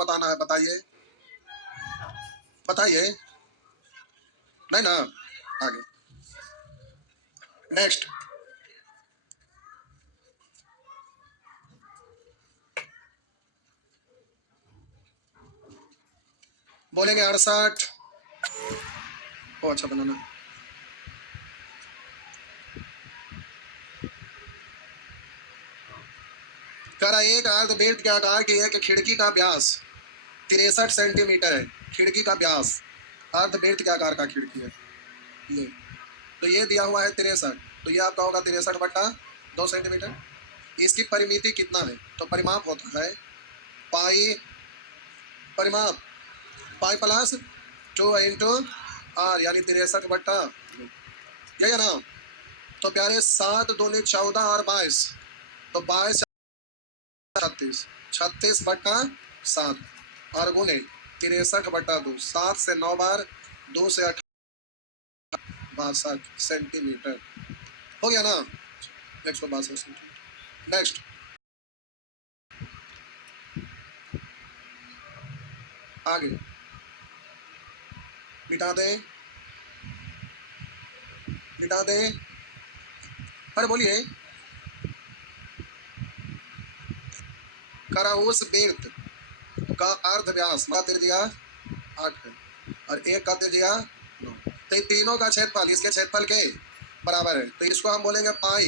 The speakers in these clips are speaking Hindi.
बताना है, बताइए बताइए। नहीं ना, आगे नेक्स्ट बोलेंगे 68। ओ अच्छा बनाना। करा एक अर्धवृत्त के आकार की है कि खिड़की का व्यास 63 सेंटीमीटर है। खिड़की का व्यास अर्धवृत्त के आकार का खिड़की है ये। तो ये दिया हुआ है 63, तो ये आपका होगा 63/2 सेंटीमीटर। इसकी परिमिति कितना है? तो परिमाप होता है पाई, परिमाप पाई प्लस 2 इंटू आर, यानी 63/, यही है ना। तो प्यारे 7 दूनी 14 और 22, तो 22 36, 36/7 और गुने 63/2, 7 से 9 बार, 2 से 62 सेंटीमीटर हो गया ना, 162 सेंटीमीटर। नेक्स्ट आगे मिटा दे, मिटा दे, अरे बोलिए। करा उस वृत्त का अर्ध व्यास का त्रिज्या 8 है और एक का त्रिज्या 9, तो इन तीनों का क्षेत्रफल इसके क्षेत्रफल के बराबर है। तो इसको हम बोलेंगे पाई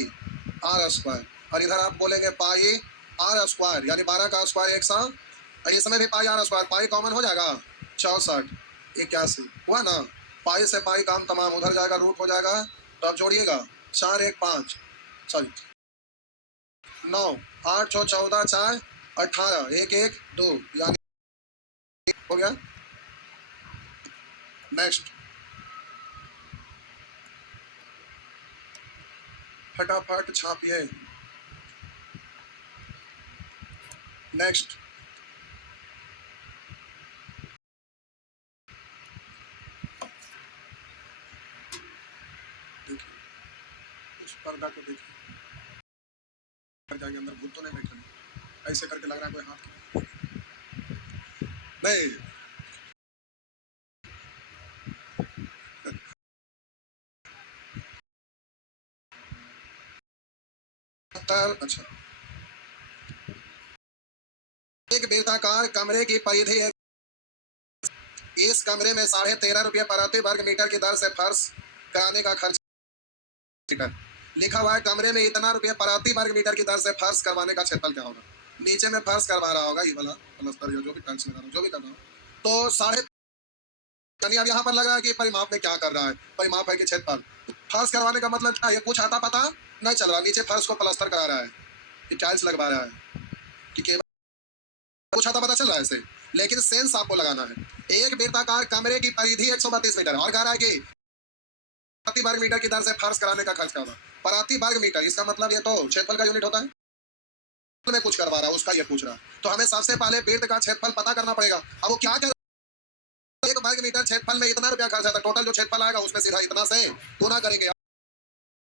आर स्क्वायर, और इधर आप बोलेंगे पाई आर स्क्वायर, यानी 12 का स्क्वायर 100, और इसमें भी पाई आर स्क्वायर, पाई कॉमन हो जाएगा 64 81 हुआ ना। पाई से पाई काम तमाम, उधर जाएगा रूट हो जाएगा। तो आप जोड़िएगा 4 1 5, सॉरी 9 8 6 14 4 18 1 1 2, यानी हो गया। नेक्स्ट फटाफट छापिए। नेक्स्ट देखिए, उस पर्दा को देखिए, जाएंगे अंदर, भूत तो नहीं बैठे, ऐसे करके लग रहा है कोई हाथ नहीं। अच्छा, एक बेताकार कमरे की परिधि है, इस कमरे में 13.5 रुपये प्रति वर्ग मीटर की दर से फर्श कराने का खर्च लिखा हुआ है। कमरे में इतना रुपये प्रति वर्ग मीटर की दर से फर्श करवाने का क्षेत्रफल क्या होगा? नीचे में फर्श करवा रहा होगा, ये वाला प्लस्तर या जो भी टाइल्स लगा रहा हो, जो भी कर रहा हो, तो साढ़े, यानी अब यहाँ पर लग रहा है कि परिमाप में क्या कर रहा है, परिमाप है कि क्षेत्रफल। फर्श करवाने का मतलब क्या है? कुछ आता पता नहीं चल रहा, नीचे फर्श को प्लास्टर करा रहा है कि टाइल्स लगवा रहा है कि केवल कुछ आता पता चल रहा है ऐसे, लेकिन सेंस आपको लगाना है। एक वृत्ताकार कमरे की परिधि 132 मीटर, और कह रहा है कि प्रति वर्ग मीटर की दर से फर्श कराने का खर्च क्या होगा? प्रति वर्ग मीटर, इसका मतलब ये तो क्षेत्रफल का यूनिट होता है, में कुछ करवा रहा है उसका ये पूछ रहा है। तो हमें सबसे पहले वृत्त का क्षेत्रफल पता करना पड़ेगा। अब वो क्या कर, एक वर्ग मीटर क्षेत्रफल में इतना रुपया खर्च आता है, टोटल जो क्षेत्रफल आएगा उसमें सीधा इतना से गुना करेंगे।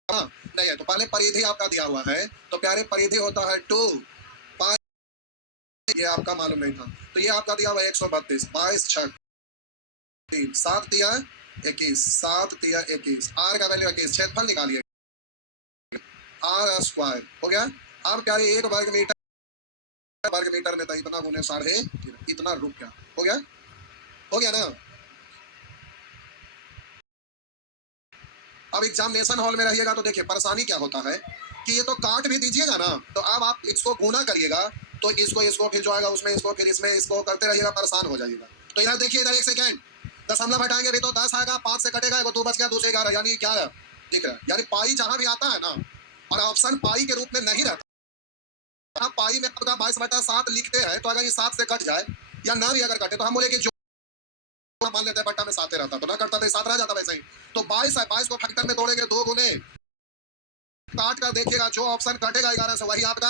हाँ नहीं है, तो पहले परिधि आपका दिया हुआ है, तो प्यारे परिधि होता है 2 पाई, ये आपका मालूम नहीं था, तो ये आपका दिया हुआ है 132, 22 6 3 7 दिया 21, 7 दिया 21, आर का वैल्यू 21, क्षेत्रफल निकालिए आर स्क्वायर हो गया। अब प्यारे एक वर्ग मीटर में तो इतना गुने 3.5, इतना रुपया हो गया, हो गया ना। अब एग्जामिनेशन हॉल में रहिएगा तो देखिए परेशानी क्या होता है कि ये तो काट भी दीजिएगा ना, तो अब आप इसको गुना करिएगा, तो इसको फिर जो आएगा उसमें इसको, फिर इसमें इसको करते रहिएगा, परेशान हो जाइएगा। तो इधर देखिए, इधर 1 सेकेंड, दशमलव हटाएंगे भी तो 10 आएगा, 5 से कटेगा, 2 बच गया, 2 से 11, यानी क्या दिख रहा है? यानी पाई जहां भी आता है ना, और ऑप्शन पाई के रूप में नहीं रहता, आप पाई में आपका 22/7 लिखते हैं, तो अगर ये 7 से कट जाए या ना भी अगर कटे, तो हम बोले कि जो मान लेते हैं बट्टा में 7 रहता, तो ना करता तो 7 रह जाता वैसे ही। तो 22 है, 22 को फैक्टर में तोड़ेंगे, 2 गुने काट कर देखिएगा, जो ऑप्शन कटेगा 11 से वही आपका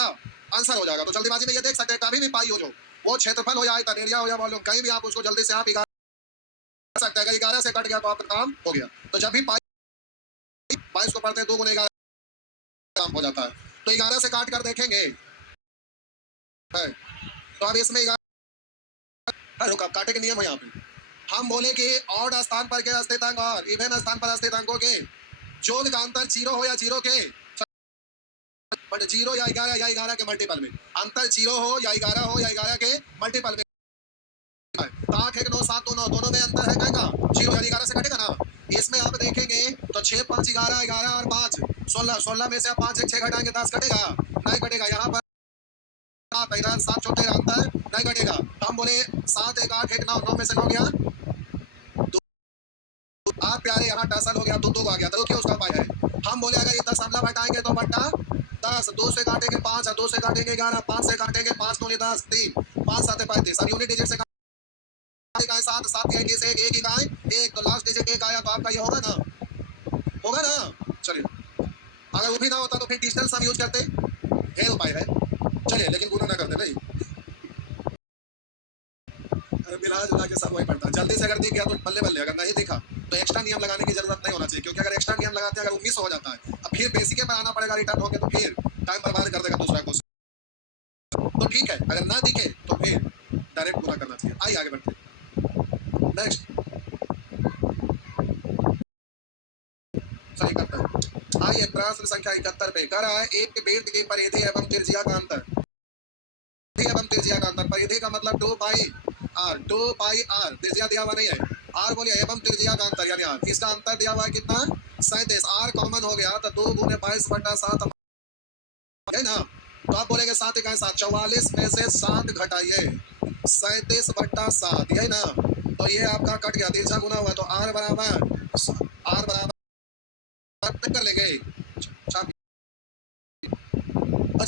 आंसर हो जाएगा। तो जल्दीबाजी में ये देख सकते हैं, कभी भी पाई हो, जो वो क्षेत्रफल हो या एरिया हो या वॉल्यूम, कहीं भी आप उसको जल्दी से आप 11 सकते हैं। अगर 11 से कट गया तो आपका काम हो गया। तो जब भी पाई 22 को पढ़ते हैं, 2 गुने 11 काम हो जाता है। तो 11 से काट कर देखेंगे, तो अब इसमें हाँ रुक, अब काटे के नियम है यहाँ पे। हम बोले कि ऑड स्थान पर के स्थितांक और इवन स्थान पर स्थितांकों के जोड़ का अंतर 0 हो या 0 के बट 0 या 11 के मल्टीपल में, अंतर 0 हो या 11 हो या 11 के मल्टीपल में। ताक 1 9 7 2 9 दोनों में अंतर है का 0 या 11 से कटेगा ना। इसमें आप देखेंगे तो 6 5 11 11 और 5 16 16 में से आप 5 1 6 घटाएंगे 10 कटेगा नहीं कटेगा। यहाँ पर 7 छोटे अंतर नहीं कटेगा। हम बोले 7 1 8 1 9 9 में से 9 गया, आप प्यारे यहाँ टसल हो गया, दो आ गया तो क्या उसका उपाय है। हम बोले अगर ये 10 हमला घटाएंगे तो बट्टा 10, 2 से काटेंगे 5, 2 से काटेंगे 11, 5 से काटेंगे 5 दूनी 10, 3 5 7 35। अब यूनिट डिजिट से 7 7 1 से 1 ही गाय 1 तो लास्ट डिजिट 1 आया तो आपका ये होगा ना, होगा ना। चलिए अगर वो भी ना होता तो फिर डिजिटल सम यूज करते, है उपाय है। चलिए लेकिन गुना ना करते भाई, अरे बिलाज ला के सब वही पड़ता। जल्दी से अगर दिख गया तो बल्ले बल्ले, अगर नहीं दिखा तो एक्स्ट्रा नियम लगाने की जरूरत नहीं होना चाहिए, क्योंकि अगर एक्स्ट्रा नियम लगाते हैं अगर 19 हो जाता है अब फिर बेसिक पर आना पड़ेगा, रिटर्न होंगे तो फिर टाइम बर्बाद कर देगा दूसरा क्वेश्चन। तो ठीक है अगर ना दिखे तो फिर डायरेक्ट पूरा करना चाहिए। आइए आगे बढ़ते नेक्स्ट। सही करता है। आइए प्रश्न संख्या 71 पे कह रहा है एक वृत्त की परिधि एवं त्रिज्या का अंतर, एवं त्रिज्या का अंतर, परिधि का मतलब 2 पाई आर, 2 पाई आर, त्रिज्या दिया हुआ नहीं है आर बोलिए, एवं त्रिज्या का अंतर यानी आर, इसका अंतर दिया हुआ है कितना 37, आर कॉमन हो गया तो 2 गुने 22/7 है ना। तो आप बोलेंगे 7 1 7, 44 में से 7 घटाइए 37/7 है ना, तो ये आपका कट गया, तिरछा गुना हुआ तो आर बराबर कर लेंगे। अच्छा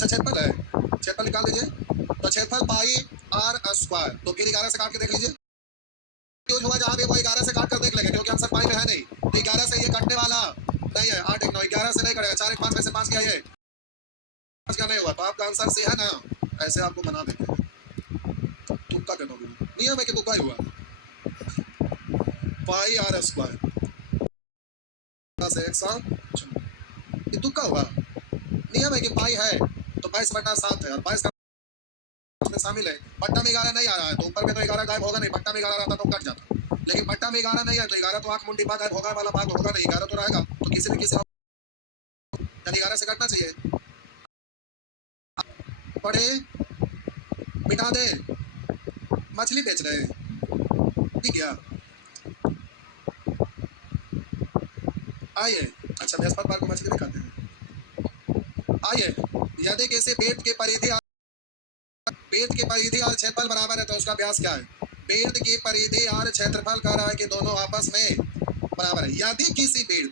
क्षेत्रफल है, क्षेत्रफल निकाल लीजिए तो क्षेत्रफल पाई आर स्क्वायर, तो फिर 11 से काट के देख लीजिए यूज हुआ जहाँ भी वो 11 से काट कर देख लेंगे, क्योंकि आंसर पाई में है नहीं तो 11 से ये कटने वाला नहीं है। 8 1 9 11 से नहीं कटेगा, 4 1 5 में से 5 गया, ये 5 का नहीं हुआ तो आपका आंसर से है ना। ऐसे आपको बना देंगे, तुक्का कर दोगे, नियम है कि तुक्का ही हुआ। पाई आर स्क्वायर से 100, ये तुक्का हुआ, नियम है कि पाई है तो 22/7 है और 22 में शामिल है। बट्टा में 11 नहीं आ रहा है तो ऊपर में तो 11 गायब होगा नहीं, बट्टा में 11 रहता तो कट जाता, लेकिन बट्टा में 11 नहीं है तो 11 तो आंख मुंडी पा गायब होगा वाला बात होगा नहीं, 11 तो रहेगा तो किसी न किसी 11 से कटना चाहिए। पढ़े मिटा दे, मछली बेच रहे ठीक है। आइए अच्छा बृहस्पतिवार को मछली दिखाते हैं। आइए यदि किसी पेट की परिधि और क्षेत्रफल बराबर है तो उसका व्यास क्या है। पेट की परिधि और क्षेत्रफल कह रहा है कि दोनों आपस में बराबर है। यदि किसी पेट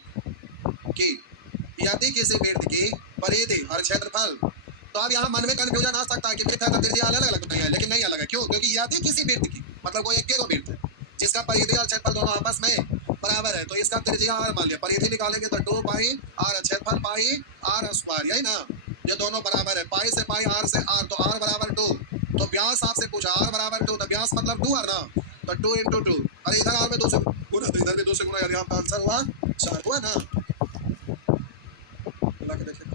की परिधि और क्षेत्रफल, तो अब यहाँ मन में कंफ्यूजन आ सकता है कि त्रिज्या अलग अलग नहीं है, लेकिन नहीं अलग है। क्यों? क्योंकि यदि किसी पेट की मतलब वो एक पेट है जिसका परिधि और क्षेत्रफल दोनों आपस में बराबर है तो इसका त्रिज्या आर मान लिया, परिधि निकालेंगे तो 2 पाई आर, क्षेत्रफल पाई आर स्क्वायर, यही ना, ये दोनों बराबर है। पाई से पाई आर से आर तो आर बराबर 2, तो व्यास आपसे पूछा आर बराबर 2 तो व्यास मतलब 2 आर ना, तो 2 × 2, अरे इधर आर में 2 से गुना तो इधर भी 2 से गुना, यानी आपका आंसर हुआ 4 हुआ ना। मिला के देखिए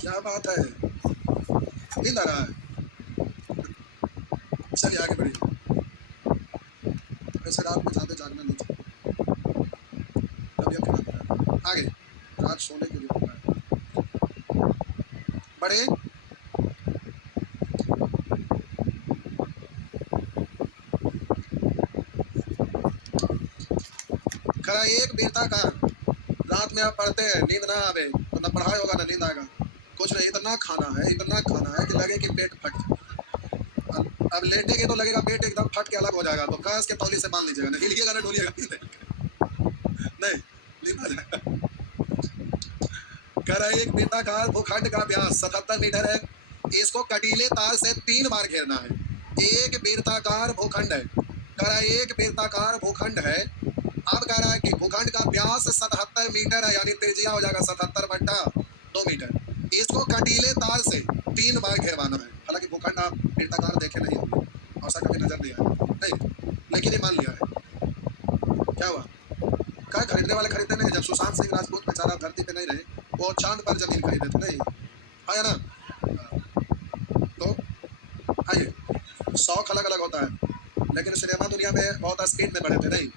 क्या बात है, नींद आ रहा है। चलिए आगे बढ़िए, वैसे रात में ज़्यादा जागना नहीं चाहिए, तबीयत खराब है। आगे रात सोने के लिए होता है। बड़े खरा एक वृत्ताकार, रात में आप पढ़ते हैं नींद ना आवे तो ना पढ़ाई होगा ना नींद आएगा, कुछ नहीं, इतना खाना है कि लगे कि पेट फट जाए। अब लेटेंगे तो लगेगा पेट एकदम फट के अलग हो जाएगा, तो कस के तौली से बांध लीजिएगा, नहीं हिलिएगा ना डोलिएगा नहीं नींद आ जाएगा। कह एक वृत्ताकार भूखंड का व्यास 77 मीटर है, इसको कटीले तार से 3 बार घेरना है। एक वृत्ताकार भूखंड है, कह रहा है एक वृत्ताकार भूखंड है। अब कह रहा है कि भूखंड का व्यास 77 मीटर है, यानी त्रिज्या हो जाएगा 77/2 मीटर। इसको कटीले तार से 3 बार घेरवाना है। हालांकि भूखंड आप वृत्ताकार देखे नहीं होंगे, ऐसा कभी नजर नहीं आया नहीं, लेकिन ये मान लिया है। क्या हुआ, क्या खरीदने वाले खरीदते नहीं, जब सुशांत सिंह राजपूत बेचारा धरती पे नहीं रहे वो चांद पर जमीन खरीदे थे नहीं, है ना। तो आइए, शौक अलग अलग होता है, लेकिन सिनेमा दुनिया में बहुत स्पीड में बढ़े थे नहीं,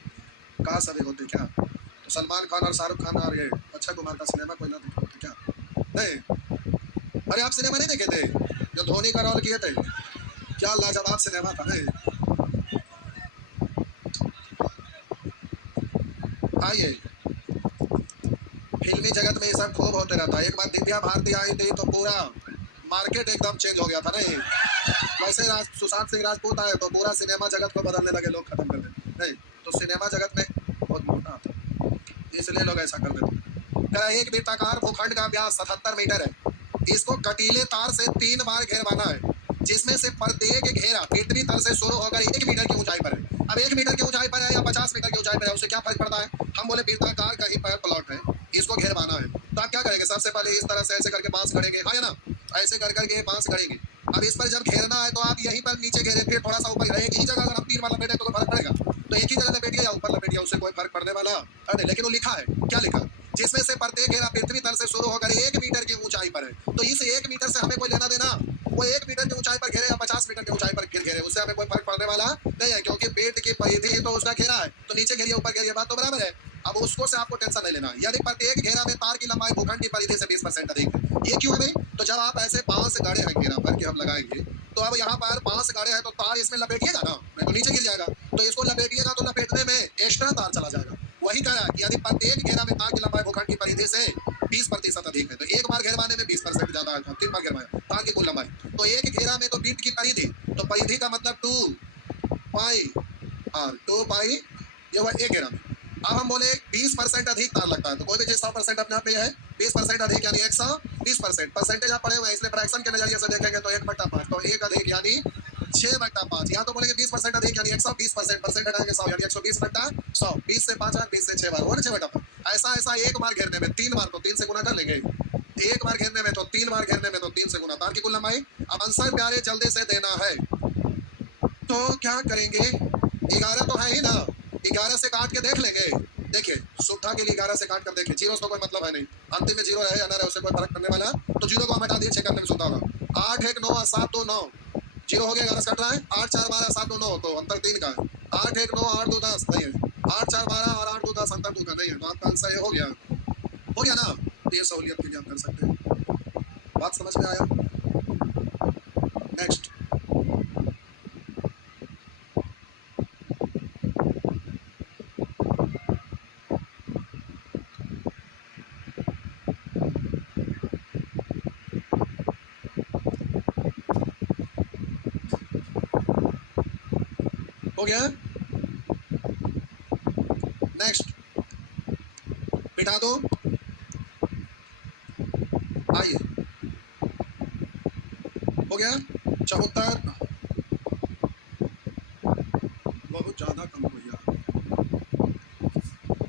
कहाँ सभी होते क्या? तो सलमान खान और शाहरुख खान और ये अक्षय कुमार का सिनेमा कोई ना देखे होते क्या? नहीं। अरे आप सिनेमा नहीं देखे थे जो धोनी का रोल किए थे? क्या लाजवाब सिनेमा था नहीं। आइए, फिल्मी जगत में ये सब खूब होते रहता है। एक बार दिव्या भारती आई थी तो पूरा मार्केट एकदम चेंज हो गया था नहीं। वैसे सुशांत सिंह राजपूत आए तो पूरा सिनेमा जगत को बदलने लगे, लोग खत्म कर देते नहीं। तो सिनेमा जगत में बहुत मोटा था, इसलिए लोग ऐसा कर देते। कह एक वृत्ताकार भूखंड का व्यास 77 मीटर है। इसको कटीले तार से 3 बार घेरवाना है, जिसमें से प्रत्येक घेरा पृथ्वी तल से शुरू होकर 1 मीटर की ऊंचाई पर है। अब 1 मीटर की ऊंचाई पर है या 50 मीटर की ऊंचाई पर है, उससे क्या फर्क पड़ता है? हम बोले वृत्ताकार का ही प्लॉट है, इसको घेरवाना है। तो आप क्या करेंगे? सबसे पहले इस तरह से ऐसे करके बांस गड़ेंगे, हाँ या ना? ऐसे कर करके बांस गड़ेंगे। अब इस पर जब घेरना है तो आप यहीं पर नीचे घेरे, फिर थोड़ा सा ऊपर रहेगी। जगह अगर हम 3 बार लपेटे तो कोई फर्क पड़ेगा? तो एक ही जगह लपेटिए या ऊपर लपेटिए, उससे कोई फर्क पड़ने वाला है नहीं। लेकिन वो लिखा है, क्या लिखा? जिसमें से प्रत्येक घेरा पृथ्वी तल से शुरू होकर 1 मीटर की ऊंचाई पर है। तो इस 1 मीटर से हमें कोई लेना देना? वो 1 मीटर की ऊंचाई पर घेरे या 50 मीटर की ऊंचाई पर घेरे, उससे हमें कोई फर्क पड़ने वाला नहीं है, क्योंकि पेट की परिधि ही तो उसका घेरा है। तो नीचे घेरिए ऊपर घेरिए, बात तो बराबर है। अब उसको से आपको टेंशन नहीं लेना। यदि प्रत्येक घेरा में तार की लंबाई भूखंड की परिधि से 20% अधिक है, ये क्यों है भाई? तो जब आप ऐसे बांस गाड़े हैं घेरा भर के हम लगाएंगे, तो अब यहाँ पर बांस गाड़े हैं तो तार इसमें लपेटिएगा ना, नहीं तो नीचे गिर जाएगा। तो इसको लपेटिएगा तो लपेटने में एक्स्ट्रा तार चला जाएगा। वही कह रहा है कि यदि प्रत्येक घेरा में तार की लंबाई भूखंड की परिधि से 20% अधिक है, तो एक बार घेरवाने में 20% ज्यादा है, 3 बार घेरवाया तार की कुल लंबाई। तो एक घेरा में तो बीट की परिधि, तो परिधि का मतलब 2 पाई, हाँ 2 पाई, ये हुआ एक घेरा में। अब हम बोले 20% अधिक तार लगता है, तो कोई भी चीज 100% अपने आप में है, 20% अधिक यानी 120%। परसेंटेज आप पढ़े हुए हैं, इसलिए फ्रैक्शन के नजरिए से देखेंगे तो 1/5, तो 1 अधिक यानी 6/5। यहाँ तो बोलेंगे 20% अधिक यानी 120%, परसेंट हटाएंगे 100 यानी 120/100। 20 से 5 बार, 20 से 6 बार, वो 6/5। ऐसा ऐसा एक बार घेरने में 3 बार, तो 3 से गुना कर लेंगे। एक बार घेरने में तो 3 बार घेरने में तो 3 से गुना तार की कुल लंबाई। अब आंसर प्यारे जल्दी से देना है, तो क्या करेंगे? 11 तो है ही ना, 11 से काट के देख लेंगे। देखिए सुविधा के लिए 11 से काट कर देखिए, जीरो से कोई मतलब है नहीं। अंतिम में जीरो रहे या ना रहे उससे कोई फर्क पड़ने वाला, तो जीरो को हम हटा दिए, चेक करने में सुविधा होगा। 8 1 9 7 2 9, जीरो हो गया, 11 से कट रहा है। 8 4 12 7 2 9, तो अंतर 3 का है। 8 1 9 8 2 10 नहीं है, 8 4 12 और 8 2 10 अंतर 2 का नहीं है, तो आपका आंसर ये हो गया। हो गया ना? ये सहूलियत के लिए आप कर सकते हैं। बात समझ में आया? नेक्स्ट। हो गया? नेक्स्ट बिठा दो। आइए, हो गया 74, बहुत ज्यादा कम हो गया।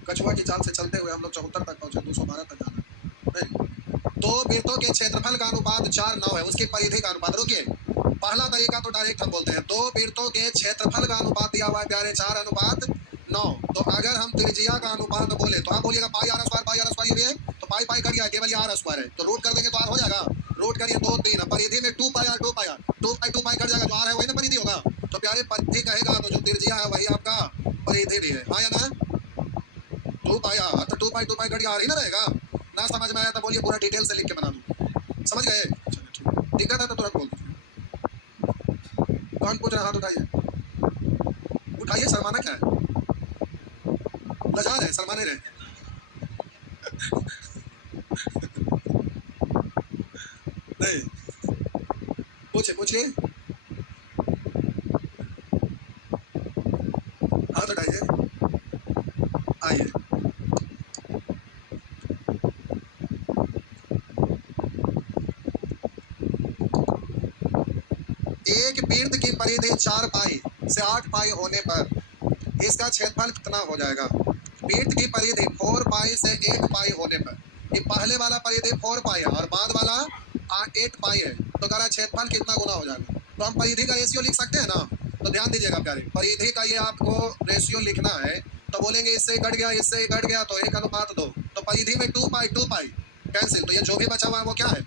कछुआ की चाल से चलते हुए हम लोग 74 तक पहुंचे, 212 तक जाना नहीं। दो वृत्तों के क्षेत्रफल का अनुपात 4:9 है, उसकी परिधि का अनुपात। रुकिए, पहला तरीका तो डायरेक्ट हम बोलते हैं, दो वृत्तों के क्षेत्रफल का अनुपात दिया हुआ है प्यारे 4:9। तो अगर हम त्रिज्या का अनुपात बोले तो आप बोलिएगा pi r square, pi r square ये भी है, तो पाई पाई कट गया, केवल आर स्क्वायर है, तो रूट कर देंगे तो आर हो जाएगा। रूट करिए 2 3, परिधि में 2 pi r 2 pi r, 2 pi cut जाएगा, जो आर है वही ना परिधि होगा। तो प्यारे परिधि कहेगा तो जो त्रिज्या है वही आपका परिधि भी है, हाँ या ना? 2 पाई आर, तो 2 पाई कट गया, आर ही ना रहेगा। ना समझ में आया तो बोलिए, पूरा डिटेल से लिख के बना दूं। समझ गए? दिक्कत है तो तुरंत बोल दीजिए। कौन पूछ रहा? हाथ उठाइए, उठाइए, शर्माना क्या है? लजा रहे, शर्माने रहे। नहीं, पूछिए पूछिए, हाथ उठाइए। आइए, एक वृत्त की परिधि 4 पाई से 8 पाई होने पर इसका क्षेत्रफल कितना हो जाएगा? वृत्त की परिधि 4 पाई से 1 पाई होने पर, ये पहले वाला परिधि 4 पाई है और बाद वाला 8 पाई है, तो कह रहा क्षेत्रफल कितना गुना हो जाएगा? तो हम परिधि का रेशियो लिख सकते हैं ना? तो ध्यान दीजिएगा प्यारे, परिधि का ये आपको रेशियो लिखना है। तो बोलेंगे इससे कट गया, इससे कट गया, तो 1:2। तो परिधि में 2 पाई कैंसिल, तो ये जो भी बचा हुआ है वो क्या है?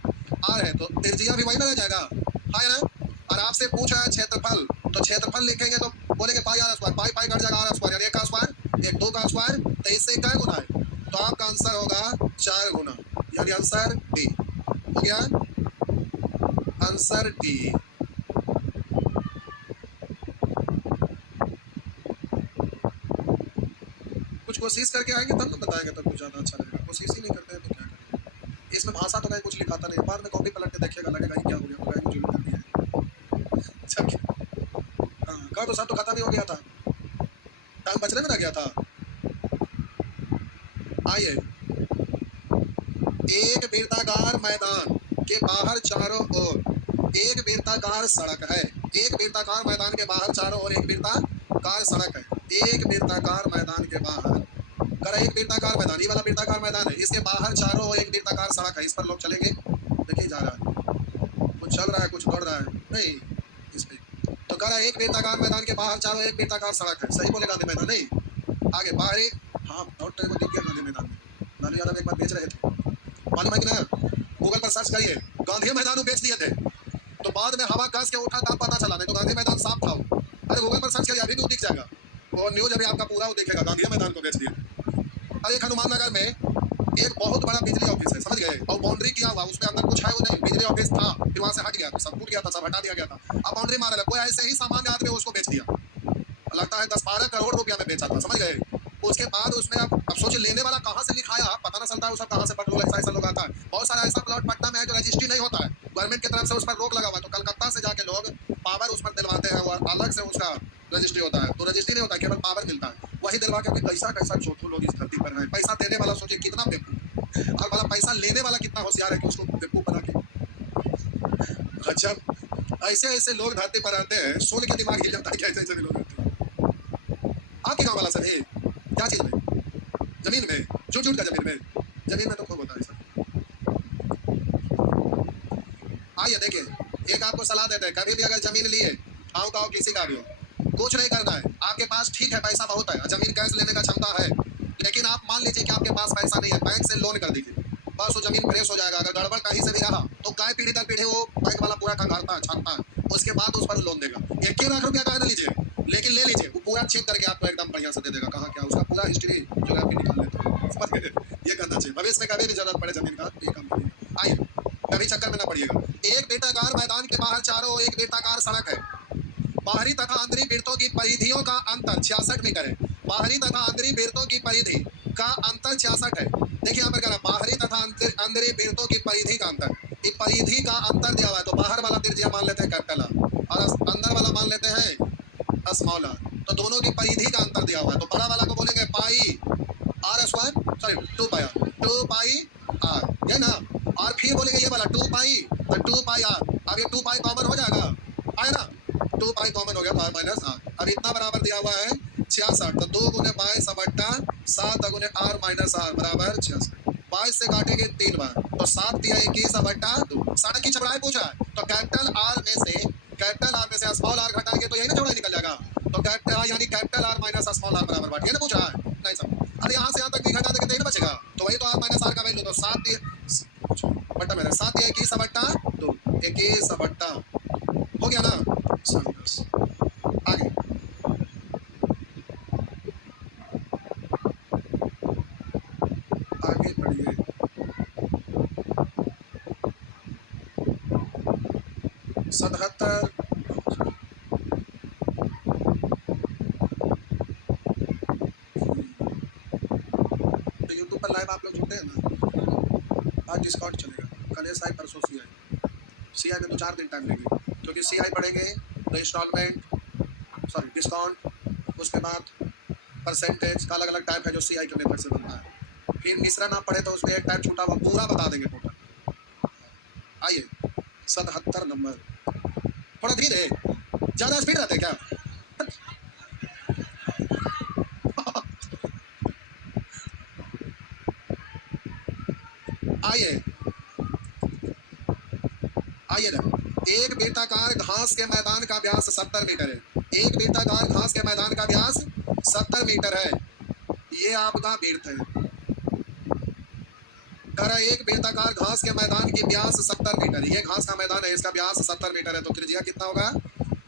आर है, तो त्रिज्या भी वही ना रह जाएगा, हाँ या ना? और आपसे आपसे पूछा है क्षेत्रफल, तो क्षेत्रफल लिखेंगे तो बोलेंगे pi r square, pi pi cut जाएगा आर स्क्वायर, यानी 1 का स्क्वायर 1 2 का स्क्वायर, तो इससे क्या गुना है, तो आपका आंसर होगा 4 गुना, यानी आंसर डी हो गया, आंसर डी। कुछ कोशिश करके आएंगे तब ना बताएंगे, तब कुछ ज्यादा अच्छा लगेगा, कोशिश ही नहीं करते हैं तो क्या करेंगे। इसमें भाषा तो कहीं कुछ लिखाता नहीं, बाद में कॉपी पलट के देखिएगा, लगेगा क्या हो गया, तो कुछ कर दिया है। हाँ कहा तो सब तो खत्म ही हो गया था, टाइम बचने में ना गया था। आइए, एक वृत्ताकार मैदान के बाहर चारों ओर एक वृत्ताकार सड़क है, एक वृत्ताकार मैदान के बाहर चारों ओर एक वृत्ताकार सड़क है, एक वृत्ताकार मैदान के बाहर कर, एक वृत्ताकार मैदान, ये वाला वृत्ताकार मैदान है, इसके बाहर चारों ओर एक वृत्ताकार सड़क है, इस पर लोग चलेंगे, देखिए जा रहा है, कुछ चल रहा है कुछ दौड़ रहा है, नहीं इस पे तो कह रहा है एक वृत्ताकार मैदान के बाहर चारों एक वृत्ताकार सड़क है, सही बोले गांधी मैदान, नहीं आगे बाहरी, हाँ बहुत टाइम दिख गया गांधी मैदान में, लालू यादव एक बार बेच रहे थे, मालूम है कि ना, गूगल पर सर्च करिए, गांधी मैदान बेच दिए थे, तो बाद में हवा कस के उठा तब पता चला, नहीं तो गांधी मैदान साफ था, अरे गूगल पर सर्च करिए अभी भी दिख जाएगा, और न्यूज अभी आपका पूरा वो दिखेगा, गांधी मैदान को बेच दिए। अरे एक हनुमान नगर में एक बहुत बड़ा बिजली ऑफिस है, समझ गए, और बाउंड्री किया हुआ, उसमें अंदर कुछ है वो नहीं, बिजली ऑफिस था, फिर वहां से हट गया, तो सब टूट गया था, सब हटा दिया गया था, अब बाउंड्री मारा था, कोई ऐसे ही सामान्य आदमी उसको बेच दिया, लगता है 10-12 करोड़ रुपया में बेचा था, समझ गए। उसके बाद उसने अब सोचिए लेने वाला कहाँ से लिखाया, पता ना चलता है उसका कहाँ से पेट्रोल ऐसा लोग आता है, बहुत सारा ऐसा प्लॉट पटना में है जो रजिस्ट्री नहीं होता है, गवर्नमेंट की तरफ से उस पर रोक लगा हुआ है, तो कलकत्ता से जाके लोग पावर उस पर दिलवाते हैं, और अलग से उसका रजिस्ट्री होता है, तो रजिस्ट्री नहीं होता, केवल पावर मिलता है, वही दिलवा के कैसा कैसा चोटू लोग इस धरती पर है, पैसा देने वाला सोचिए कितना बेवकूफ, और वाला पैसा लेने वाला कितना होशियार है कि उसको बेवकूफ बना के, अच्छा ऐसे ऐसे लोग धरती पर आते हैं, सोने के दिमाग हिल जाता है कि ऐसे ऐसे भी लोग आते हैं। आपके गाँव वाला सर है क्या चीज में, जमीन में, झूठ झूठ का जमीन में तो खूब होता है सर। आइए देखिए, एक आपको सलाह देते हैं, कभी भी अगर जमीन लिए आओ का किसी का भी हो, कुछ नहीं करना है, आपके पास ठीक है पैसा बहुत है, जमीन कैश लेने का क्षमता है, लेकिन आप मान लीजिए कि आपके पास पैसा नहीं है, बैंक से लोन कर दीजिए, बस वो जमीन फ्रेश हो जाएगा, अगर गड़बड़ कहीं से भी रहा तो काय पीढ़ी दर पीढ़ी वो बैंक वाला पूरा खंगालता है, छानता है, उसके बाद उस पर लोन देगा, 1 लाख रुपया का लीजिए, लेकिन ले लीजिए, वो पूरा चेक करके आपको एकदम बढ़िया से दे देगा, कहाँ क्या उसका पूरा हिस्ट्री जो है निकाल लेता है, समझ गए, ये करना चाहिए, भविष्य में कभी भी जरूरत पड़े जमीन का ये काम करिए। आइए, कभी चक्कर में ना पड़िएगा। एक वृत्ताकार मैदान के बाहर चारों ओर एक वृत्ताकार सड़क है, बाहरी तथा अंदरी वृत्तों की परिधियों का अंतर 66 मीटर है, बाहरी तथा अंदरी वृत्तों की परिधि का अंतर 66 है, देखिए यहाँ पर कह रहा है बाहरी तथा अंदरी वृत्तों की परिधि का अंतर, इस परिधि का अंतर दिया हुआ है, तो बाहर वाला त्रिज्या मान लेते हैं कैपिटल आर, और अंदर वाला मान लेते हैं स्मॉल आर, तो दोनों की परिधि का अंतर दिया हुआ है, तो बड़ा वाला को बोलेंगे pi r square, sorry 2 pi r, 2 pi r, है ना, और फिर बोलेंगे ये वाला 2 पाई, तो 2 पाई आर, अब ये 2 पाई कॉमन हो जाएगा, आए ना, 2 पाई कॉमन हो गया, तो आर माइनस आर, अब इतना बराबर दिया हुआ है 66, तो 2 गुने 22/7 गुने आर माइनस आर बराबर 66, 22 से काटेंगे 3 बार, तो 7 दिया 21/2, सड़क की चौड़ाई पूछा है, तो कैपिटल आर में से स्मॉल आर घटाएंगे तो यही ना चौड़ाई निकल जाएगा, तो कैपिटल यानी capital R minus small R बराबर 8, ये ना पूछा है, नहीं समझ, अरे यहाँ से यहाँ तक भी घटा देंगे तो यही बचेगा, तो वही तो आर माइनस आर का वैल्यू, तो 7 बट्टा मेरा 7 दिया 21/2, 21/, हो गया ना, 10 आगे आगे बढ़िए, 77, तो यूट्यूब पर लाइव आप लोग जुड़ते हैं ना, आज डिस्काउंट चलेगा, कल एस आई परसों सी आई में 2-4 दिन टाइम लेंगे, क्योंकि सी आई पढ़ेंगे तो इंस्टॉलमेंट, सॉरी डिस्काउंट, उसके बाद परसेंटेज का अलग अलग टाइप है जो सी आई के मेथड से बनता है, फिर मिश्रण आप पढ़े तो उसमें एक टाइप छूटा हुआ पूरा बता देंगे टोटल। आइए 77 नंबर, थोड़ा धीरे, ज़्यादा स्पीड रहते क्या, आइए आइए ना, एक वृत्ताकार घास के मैदान का व्यास 70 मीटर है, एक वृत्ताकार घास के मैदान का व्यास 70 मीटर है, ये आपका वृत्त है, कह एक बेताकार घास के मैदान की व्यास 70 मीटर, ये घास का मैदान है, इसका व्यास 70 मीटर है, तो त्रिज्या कितना होगा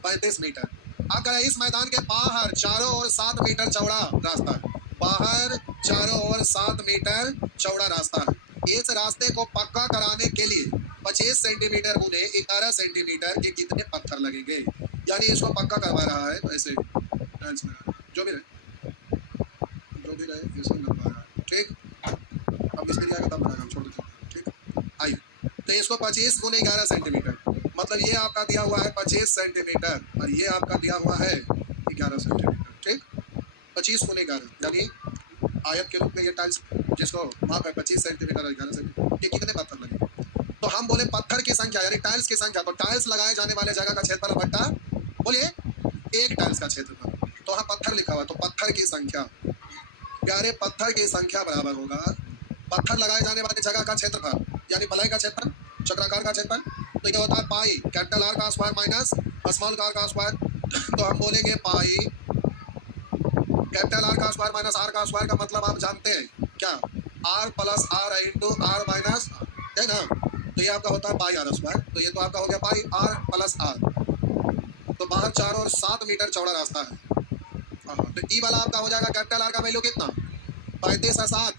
35 मीटर। अब कह इस मैदान के बाहर चारों ओर 7 मीटर चौड़ा रास्ता है, बाहर चारों ओर 7 मीटर चौड़ा रास्ता है। इस रास्ते को पक्का कराने के लिए 25 सेंटीमीटर गुने 11 सेंटीमीटर के कितने पत्थर लगेंगे? यानी इसको पक्का करवा रहा है, तो ऐसे टाइल्स लगा, जो भी रहे इसको लगवा रहा है, ठीक। अब मिस्त्री आएगा तब बनाएगा, हम छोड़ देते हैं, ठीक। आइए, तो इसको 25 गुने 11 सेंटीमीटर, मतलब ये आपका दिया हुआ है 25 सेंटीमीटर और ये आपका दिया हुआ है 11 सेंटीमीटर, ठीक। 25 गुने 11 यानी आयत के रूप में ये टाइल्स जिसको माप है 25 सेंटीमीटर और 11 सेंटीमीटर, ये कितने पत्थर लगे? तो हम बोले पत्थर की संख्या यानी टाइल्स की संख्या, तो टाइल्स लगाए जाने वाले जगह का क्षेत्रफल बट्टा बोलिए एक टाइल्स का क्षेत्रफल, तो वहाँ पत्थर लिखा हुआ, तो पत्थर की संख्या, प्यारे पत्थर की संख्या बराबर होगा पत्थर लगाए जाने वाले जगह का क्षेत्रफल, यानी भलाई का क्षेत्रफल, चक्राकार का क्षेत्रफल, तो ये होता है पाई कैपिटल आर का स्क्वायर माइनस स्मॉल आर का स्क्वायर, तो हम बोलेंगे पाई कैपिटल आर का स्क्वायर माइनस आर का स्क्वायर का मतलब आप जानते हैं क्या, R plus R into R minus, है ना, तो ये आपका होता है पाई आर स्क्वायर, तो ये तो आपका हो गया पाई आर प्लस आर, तो बाहर 4 और 7 मीटर चौड़ा रास्ता है। तो ई वाला आपका हो जाएगा कैपिटल आर का वैल्यू कितना 35 और 7,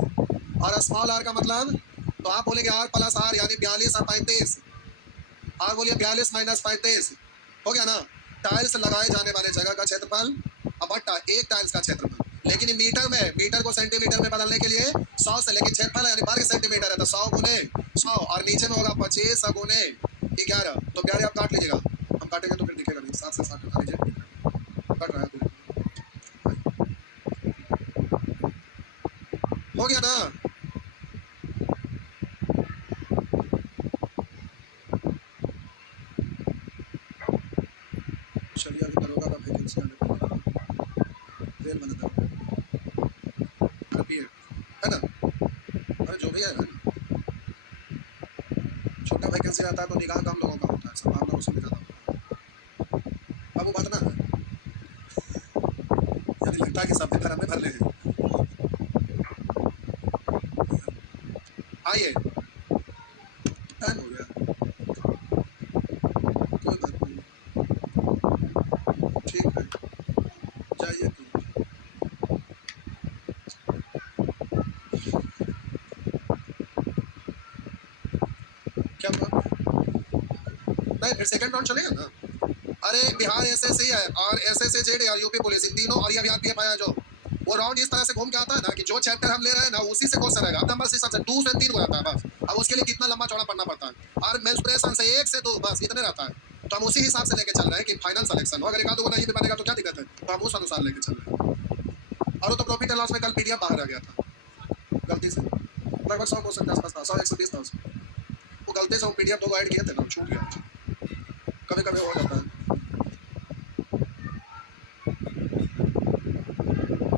और स्मॉल आर का मतलब, तो आप बोलेंगे आर प्लस आर यानी 42 और 35, आर बोलिए 42 माइनस 35, हो गया ना। टाइल्स लगाए जाने वाले जगह का क्षेत्रफल अब बट्टा एक टाइल्स का क्षेत्रफल, लेकिन मीटर में, मीटर को सेंटीमीटर में बदलने के लिए 100 से, लेकिन क्षेत्रफल यानी वर्ग सेंटीमीटर है, तो 100 गुने 100 और नीचे में होगा 25 गुने 11, तो प्यारे आप काट लीजिएगा, हम काटेंगे तो फिर दिखेगा नहीं, 7 से 7 कटा लीजिए, कट रहा है, हो गया ना। शरिया की दरोगा का वैकेंसी आने पर रेल बंद कर है ना, अरे जो भी है ना, छोटा वैकेंसी आता है तो निगाह कम लोगों का होता है, संभावना उसमें ज़्यादा होता है। अब वो बात ना है, यानी लगता है कि सब घर हमें भर ले हैं। आइए, टाइम हो गया, कोई बात नहीं, ठीक है, जाइए तो। क्या हुआ? नहीं, फिर सेकंड राउंड चलेगा ना। अरे बिहार एसएससी है और एसएससी और यूपी पुलिस, इन तीनों, और ये आरपीएफ आया जो, वो राउंड इस तरह से घूम के आता है ना कि जो चैप्टर हम ले रहे हैं ना उसी से क्वेश्चन आएगा, अब नंबर सिस्टम से 2 से 3 हो जाता है बस, अब उसके लिए कितना लंबा चौड़ा पढ़ना पड़ता है, और मेंस्ट्रुएशन से 1 से 2 बस इतने रहता है, तो हम उसी हिसाब से लेके चल रहे हैं कि फाइनल सिलेक्शन हो, अगर एक आध को नहीं भी बनेगा तो क्या दिक्कत है, तो हम उस अनुसार लेके चल रहे हैं। और वो तो प्रॉफिट एंड लॉस में कल पीडीएफ बाहर आ गया था गलती से, लगभग 100 क्वेश्चन के आसपास था, 100-120 था उसमें, वो गलती से वो पीडीएफ 2 ऐड किए थे ना, छूट गया, कभी कभी हो जाता है।